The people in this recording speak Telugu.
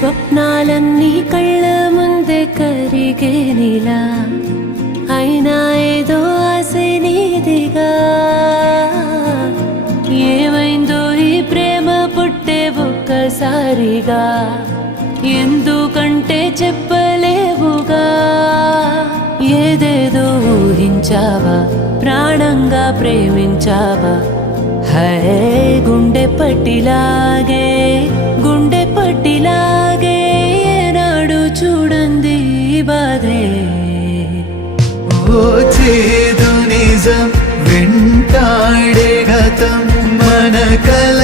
స్వప్నాలన్నీ కళ్ళ ముందే కరిగేనిలా అయినా ఏదో ఆశే నీదిగా ఏమైందో ఈ ప్రేమ పుట్టే ఒక్కసారిగా ఎందుకంటే చెప్పలేవుగా ఏదేదో ఊహించావా ప్రాణంగా ప్రేమించావా హే గుండె పట్టిలాగే నాడు చూడండి బాధే ఓ చేదు నిజం వెంటాడే గతం మన కల